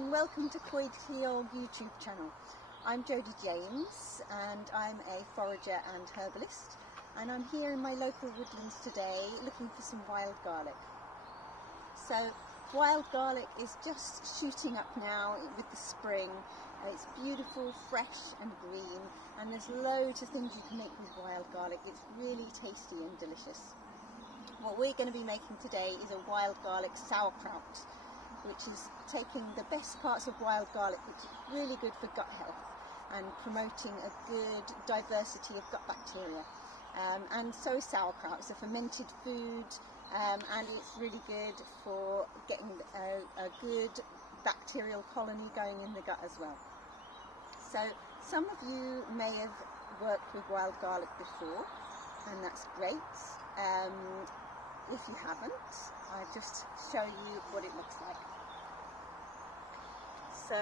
and welcome to Coed Lleol YouTube channel. I'm Jodie James and I'm a forager and herbalist, and I'm here in my local woodlands today looking for some wild garlic. So wild garlic is just shooting up now with the spring. It's beautiful, fresh and green, and there's loads of things you can make with wild garlic. It's really tasty and delicious. What we're going to be making today is a wild garlic sauerkraut, which is taking the best parts of wild garlic, which is really good for gut health and promoting a good diversity of gut bacteria. And so is sauerkraut. It's a fermented food, and it's really good for getting a good bacterial colony going in the gut as well. So some of you may have worked with wild garlic before, and that's great. If you haven't, I'll just show you what it looks like. So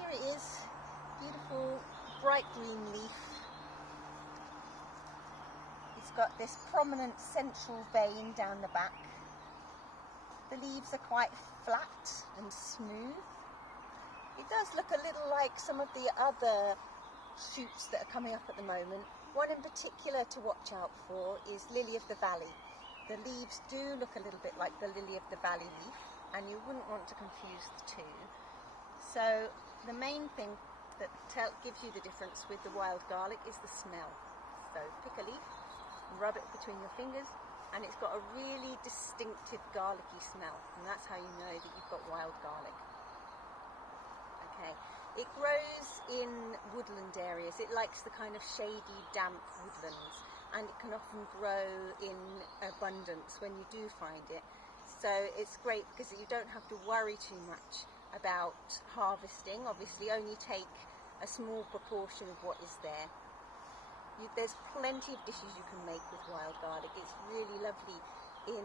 here it is, beautiful bright green leaf. It's got this prominent central vein down the back. The leaves are quite flat and smooth. It does look a little like some of the other shoots that are coming up at the moment. One in particular to watch out for is lily of the valley. The leaves do look a little bit like the lily of the valley leaf, and you wouldn't want to confuse the two. So the main thing that gives you the difference with the wild garlic is the smell. So pick a leaf and rub it between your fingers, and it's got a really distinctive garlicky smell, and that's how you know that you've got wild garlic. Okay, it grows in woodland areas. It likes the kind of shady, damp woodlands, and it can often grow in abundance when you do find it. So it's great because you don't have to worry too much about harvesting. Obviously only take a small proportion of what is there. There's plenty of dishes you can make with wild garlic. It's really lovely in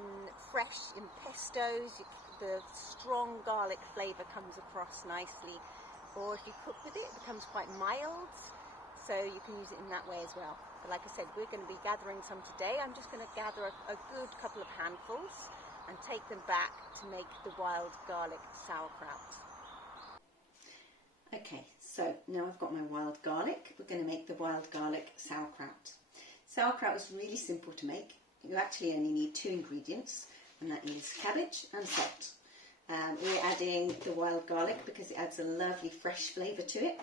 fresh, in pestos. The strong garlic flavour comes across nicely, or if you cook with it, it becomes quite mild, so you can use it in that way as well. But like I said, we're going to be gathering some today. I'm just going to gather a good couple of handfuls and take them back to make the wild garlic sauerkraut. Okay, so now I've got my wild garlic. We're going to make the wild garlic sauerkraut. Sauerkraut is really simple to make. You actually only need two ingredients, and that is cabbage and salt. We're adding the wild garlic because it adds a lovely fresh flavour to it.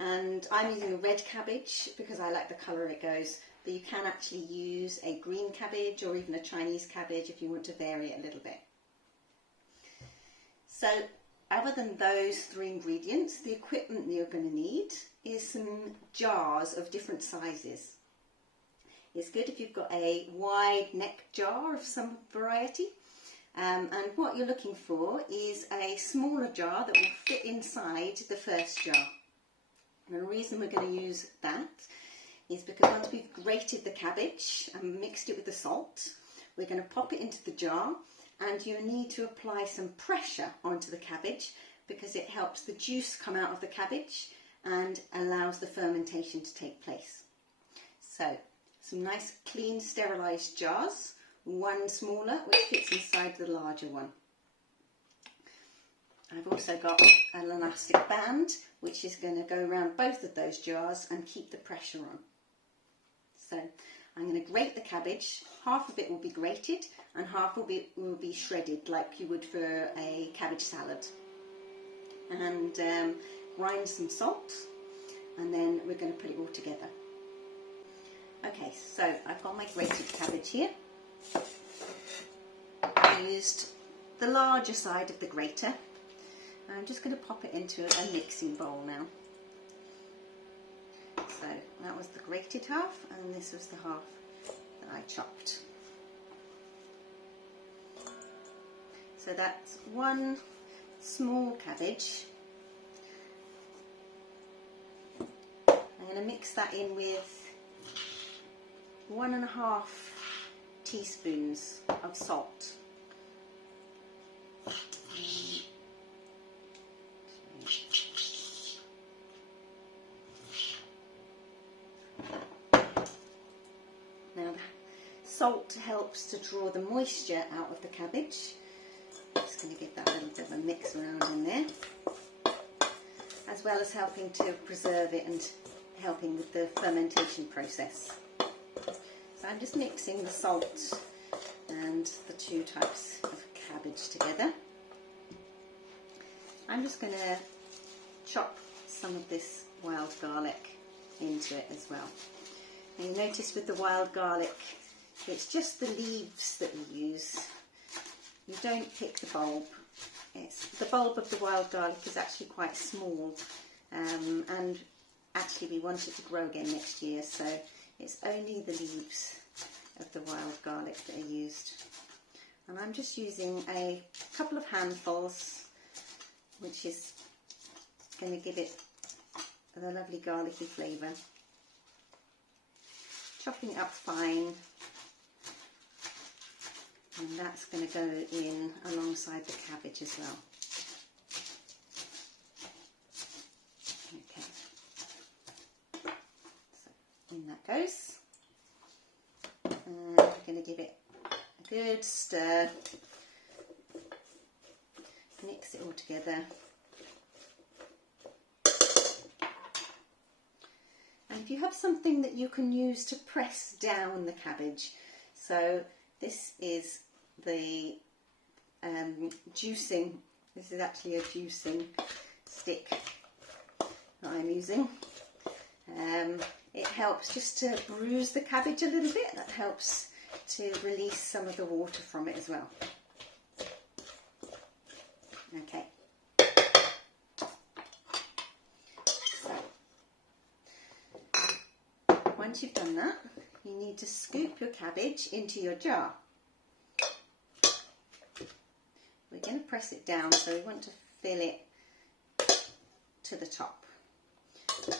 And I'm using a red cabbage because I like the colour it goes, but you can actually use a green cabbage or even a Chinese cabbage if you want to vary it a little bit. So other than those three ingredients, the equipment that you're going to need is some jars of different sizes. It's good if you've got a wide neck jar of some variety, and what you're looking for is a smaller jar that will fit inside the first jar. And the reason we're going to use that is because once we've grated the cabbage and mixed it with the salt, we're going to pop it into the jar, and you need to apply some pressure onto the cabbage because it helps the juice come out of the cabbage and allows the fermentation to take place. So some nice clean sterilised jars, one smaller which fits inside the larger one. I've also got an elastic band which is going to go around both of those jars and keep the pressure on. So I'm going to grate the cabbage. Half of it will be grated and half will be shredded like you would for a cabbage salad. And grind some salt, and then we're going to put it all together. Okay, so I've got my grated cabbage here. I used the larger side of the grater. I'm just going to pop it into a mixing bowl now. So that was the grated half, and this was the half that I chopped. So that's one small cabbage. I'm going to mix that in with 1.5 teaspoons of salt. Now the salt helps to draw the moisture out of the cabbage. Just going to give that a little bit of a mix around in there. as well as helping to preserve it and helping with the fermentation process. So I'm just mixing the salt and the two types of cabbage together. I'm just going to chop some of this wild garlic into it as well. And you notice with the wild garlic, it's just the leaves that we use. You don't pick the bulb. The bulb of the wild garlic is actually quite small, and actually we want it to grow again next year, so it's only the leaves of the wild garlic that are used. And I'm just using a couple of handfuls, which is going to give it the lovely garlicky flavour. Chopping it up fine, and that's going to go in alongside the cabbage as well. Okay, so in that goes, and we're going to give it a good stir, mix it all together. And if you have something that you can use to press down the cabbage, so this is the juicing, this is actually a juicing stick that I'm using. It helps just to bruise the cabbage a little bit, that helps to release some of the water from it as well. Okay. Once you've done that, you need to scoop your cabbage into your jar. We're going to press it down, so we want to fill it to the top. There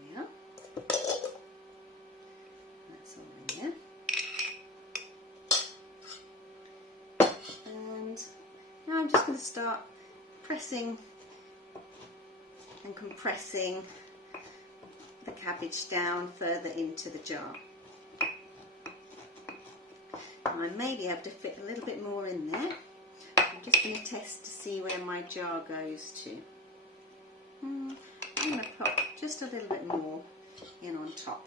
we are. That's all in there. And now I'm just going to start pressing and compressing the cabbage down further into the jar. And I may be able to fit a little bit more in there. I'm just going to test to see where my jar goes to. I'm going to put just a little bit more in on top.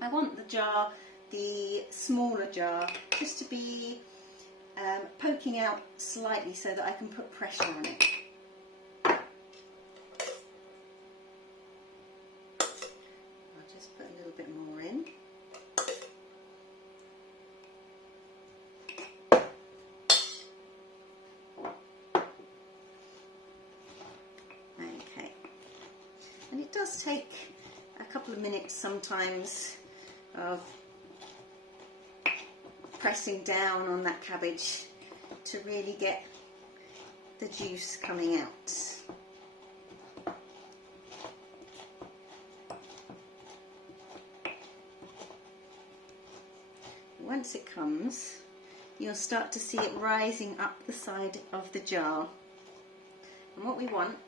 I want the jar, the smaller jar, just to be poking out slightly so that I can put pressure on it. And it does take a couple of minutes sometimes of pressing down on that cabbage to really get the juice coming out. Once it comes, you'll start to see it rising up the side of the jar. And what we want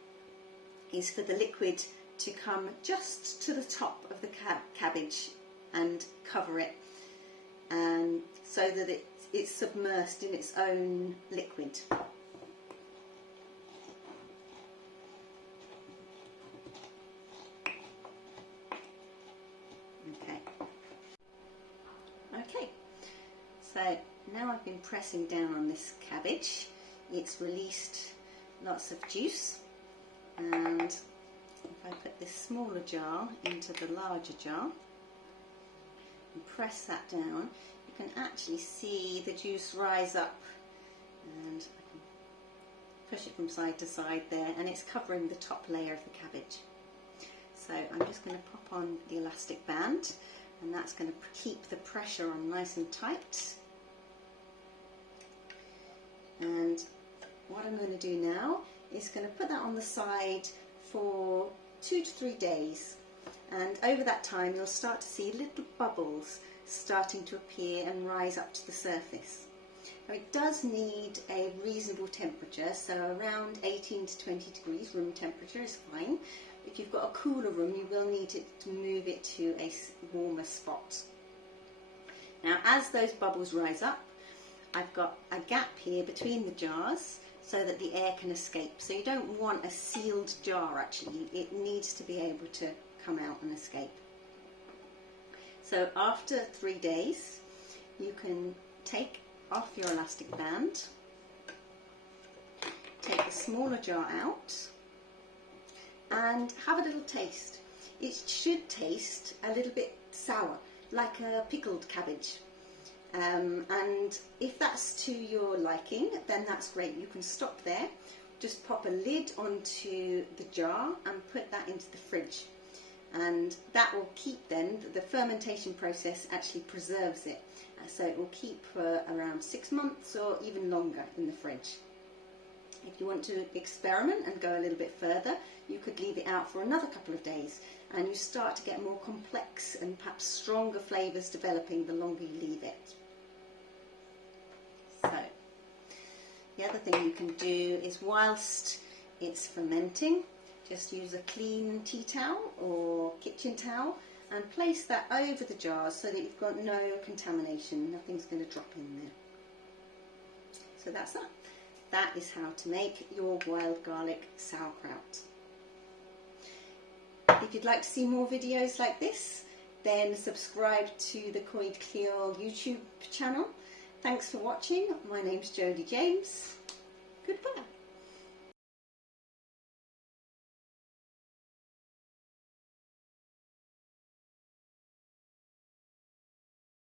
is for the liquid to come just to the top of the cabbage and cover it, and so that it's submersed in its own liquid. Okay, so now I've been pressing down on this cabbage. It's released lots of juice, and if I put this smaller jar into the larger jar and press that down, you can actually see the juice rise up, and I can push it from side to side there, and it's covering the top layer of the cabbage. So I'm just going to pop on the elastic band, and that's going to keep the pressure on nice and tight. And what I'm going to do now is going to put that on the side for 2 to 3 days, and over that time you'll start to see little bubbles starting to appear and rise up to the surface. Now it does need a reasonable temperature, so around 18 to 20 degrees room temperature is fine. If you've got a cooler room, you will need to move it to a warmer spot. Now as those bubbles rise up, I've got a gap here between the jars, so that the air can escape. So you don't want a sealed jar actually, it needs to be able to come out and escape. So after 3 days, you can take off your elastic band, take the smaller jar out and have a little taste. It should taste a little bit sour, like a pickled cabbage. And if that's to your liking, then that's great. You can stop there, just pop a lid onto the jar and put that into the fridge. And that will keep then, the fermentation process actually preserves it. So it will keep for around 6 months or even longer in the fridge. If you want to experiment and go a little bit further, you could leave it out for another couple of days and you start to get more complex and perhaps stronger flavours developing the longer you leave it. So, the other thing you can do is whilst it's fermenting, just use a clean tea towel or kitchen towel and place that over the jars so that you've got no contamination, nothing's going to drop in there. So that's that. That is how to make your wild garlic sauerkraut. If you'd like to see more videos like this, then subscribe to the Coed Lleol YouTube channel. Thanks for watching. My name's Jodie James. Goodbye.